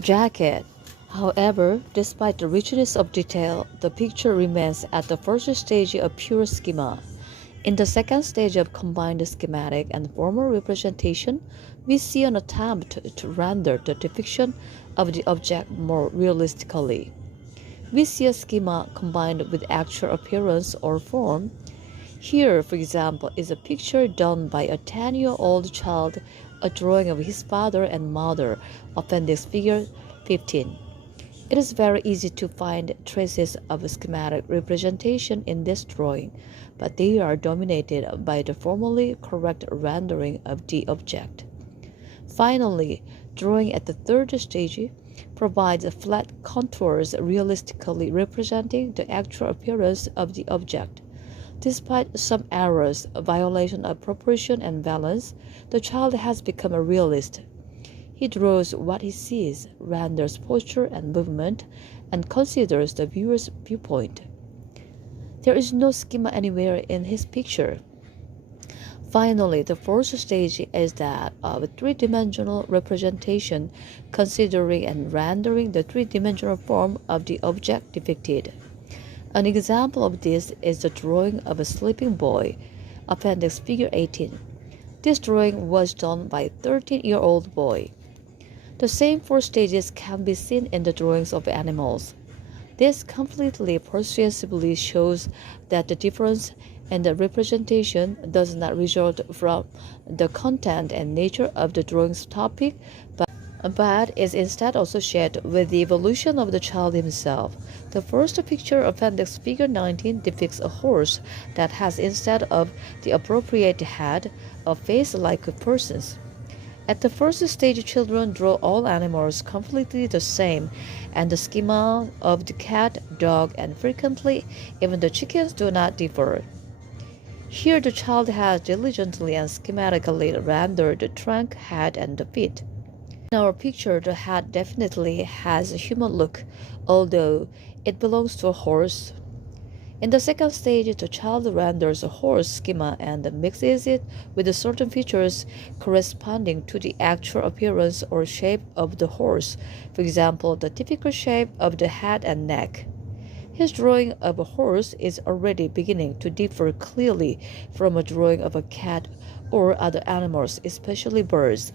jacket. However, despite the richness of detail, the picture remains at the first stage of pure schema. In the second stage of combined schematic and formal representation, we see an attempt to render the depiction of the object more realistically. We see a schema combined with actual appearance or form. Here, for example, is a picture done by a 10-year-old child, a drawing of his father and mother, appendix figure 15. It is very easy to find traces of schematic representation in this drawing, but they are dominated by the formally correct rendering of the object. Finally, drawing at the third stage provides flat contours realistically representing the actual appearance of the object. Despite some errors, a violation of proportion and balance, the child has become a realist. He draws what he sees, renders posture and movement, and considers the viewer's viewpoint. There is no schema anywhere in his picture. Finally, the fourth stage is that of three-dimensional representation, considering and rendering the three-dimensional form of the object depicted. An example of this is the drawing of a sleeping boy, appendix figure 18. This drawing was done by a 13-year-old boy. The same four stages can be seen in the drawings of animals. This completely persuasively shows that the difference in the representation does not result from the content and nature of the drawing's topic, but is instead associated with the evolution of the child himself. The first picture, appendix figure 19, depicts a horse that has, instead of the appropriate head, a face like a person's. At the first stage, children draw all animals completely the same, and the schema of the cat, dog, and frequently even the chickens do not differ. Here the child has diligently and schematically rendered the trunk, head, and the feet. In our picture, the head definitely has a human look, although it belongs to a horse. In the second stage, the child renders a horse schema and mixes it with certain features corresponding to the actual appearance or shape of the horse, for example, the typical shape of the head and neck. His drawing of a horse is already beginning to differ clearly from a drawing of a cat or other animals, especially birds.